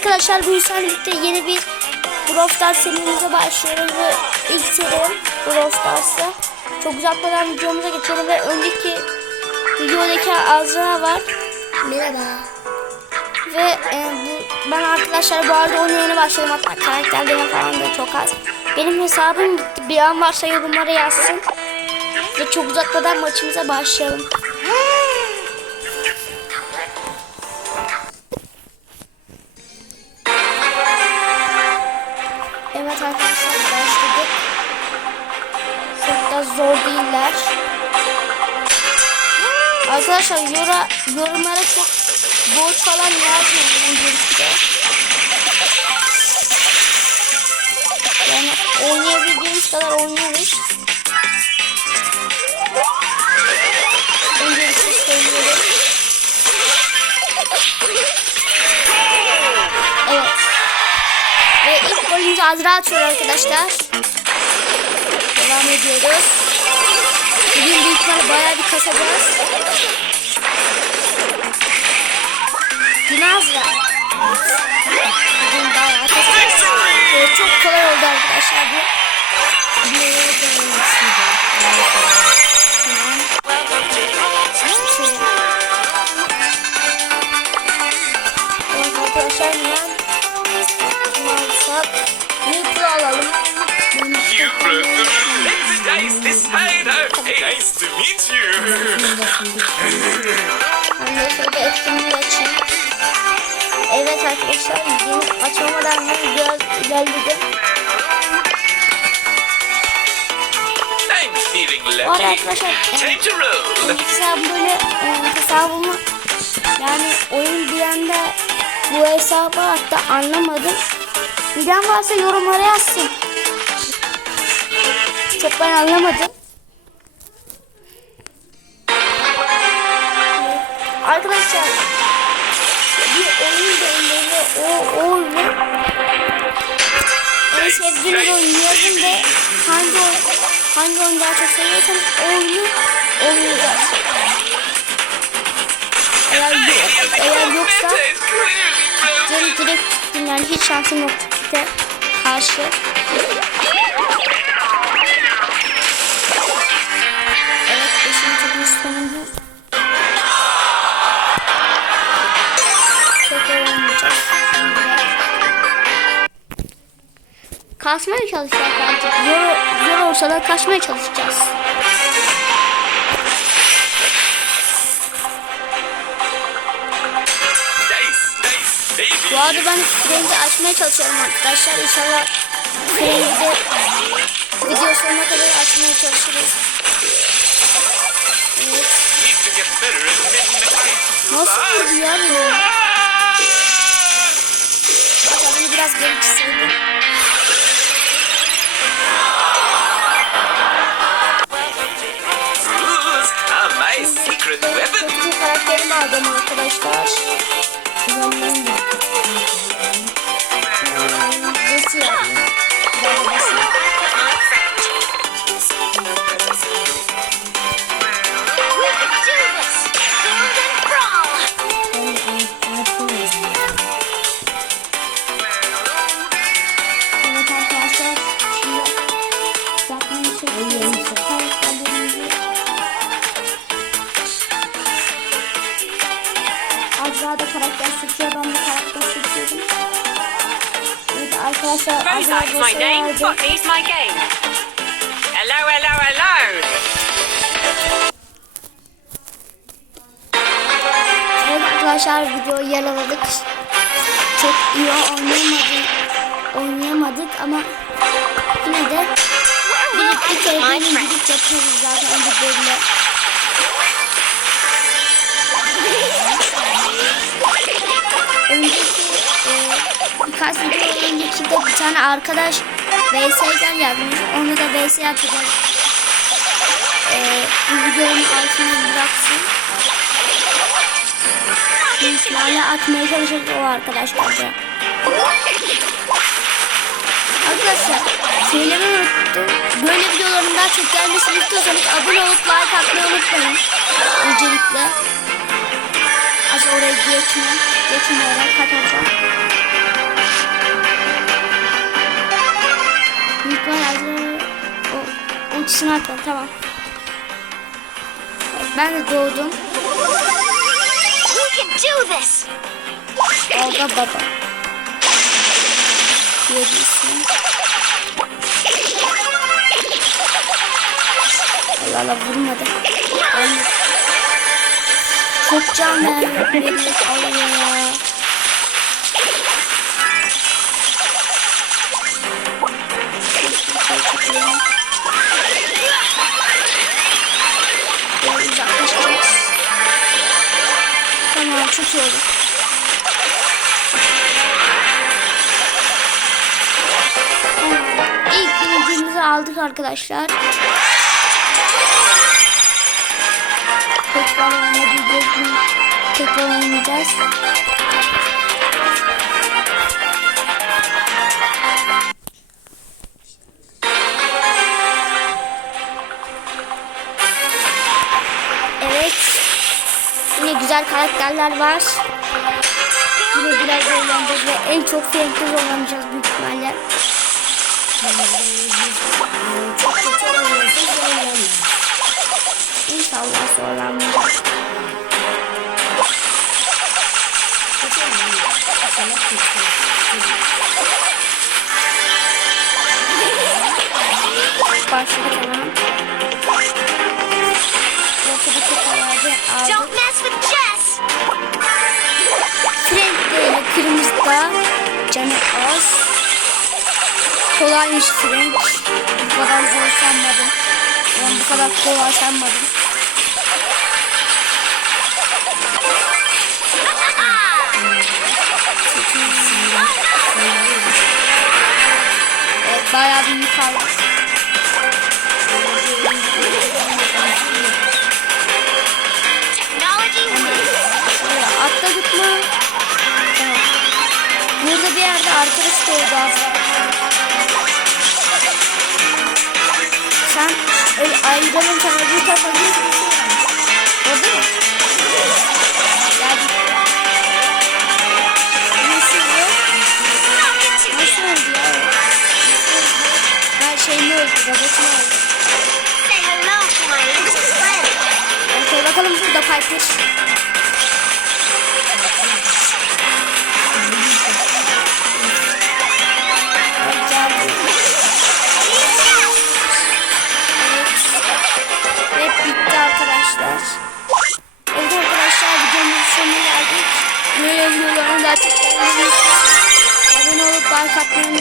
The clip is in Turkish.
arkadaşlar bu insan birlikte yeni bir Brawl Stars serimize başlıyoruz ve ilk serim Brawl Stars'ta. Çok uzatmadan videomuza geçelim ve önceki videodaki Azra var. Merhaba. Ve e, bu, ben arkadaşlar bu arada oyuna yeni başladım hatta karakterlerim falan da çok az. Benim hesabım gitti. Bir an varsa yorumlara yazsın. Ve çok uzatmadan maçımıza başlayalım. Evet arkadaşlar başladık. Çok da zor değiller. Arkadaşlar yora, yorumlara çok borç falan yazmayın öncelikle. Yani oynayabildiğimiz kadar oynuyoruz. Öncelikle söylüyorum. Golümüzü Azra atıyor arkadaşlar. Devam ediyoruz. Bugün büyük ihtimalle bayağı bir kasacağız. Yine Azra. Rule. It's. Evet arkadaşlar açmamadan hemen biraz ilerledim. Arkadaşlar önceki hesabım böyle e, hesabımı yani oyun bir anda bu hesabı hatta anlamadım. Bilen varsa yorumlara yazsın. Çok ben anlamadım. Arkadaşlar bir oyun gönderdi. O, oyunu en sevdiğiniz oyun yazın ve hangi hangi oyunu daha çok seviyorsanız oyunu oynayacağız. Eğer, eğer yoksa broken. direkt gittim yani hiç şansım yok karşı. Beşinci takım sonunda. Çok oynayacağız. Çalışacağız artık. Zor, zor olsa da kaçmaya çalışacağız. Bu arada ben frengi açmaya çalışıyorum arkadaşlar. İnşallah frengi de video sonuna kadar açmaya çalışırız. Nasıl vurdu ya beni? Hatta beni biraz geri çizseydim. Rules are my secret weapon. Kötü bir karakterimi aldım arkadaşlar. Arkadaşlar. İs my name. Botany's my game. Hello, hello, hello. Evet arkadaşlar videoyu yaraladık. Çok iyi oynayamadık, oynayamadık ama yine de bir, bir kere birincilik yapıyoruz zaten bu bölümde. Video önceki de bir tane arkadaş VS'den yazmış. Onu da VS atacağım. E, bu videonun altına bıraksın. Büyük ihtimalle atmaya çalışacak o arkadaşlar da. Arkadaşlar söylemeyi unuttum. Böyle videoların daha çok gelmesini istiyorsanız abone olup like atmayı unutmayın. Öncelikle. Az oraya geçme. Geçmeyerek katacağım. Sniper tamam. Ben de doğdum. We can do this. Olga baba. İsim. Allah Allah vurmadı. Çok can alıyor ya. Çok iyi oldu. İlk birincimizi aldık arkadaşlar. Tekrar oynayabileceğiz mi? Tekrar oynayacağız. Güzel karakterler var. Yine biraz zorlanacağız ve en çok Frank'te zorlanacağız büyük ihtimalle. Çok kötü oynuyorsa zorlanma. İnşallah kötü. Başladık hemen. Kırmızıda. Canı az. Kolaymış Frank. Bu kadar zor sanmadım. Yani bu kadar kolay sanmadım. Evet bayağı bir yük az. Sen öyle ayıdanın kanadı kapabilirsin. Orada mı? Geldik. Nasıl bu? Nasıl oldu ya? Ben şeyini öldü, robotunu öldü. Say hello to my little friend. Bakalım burada Piper. What's happening?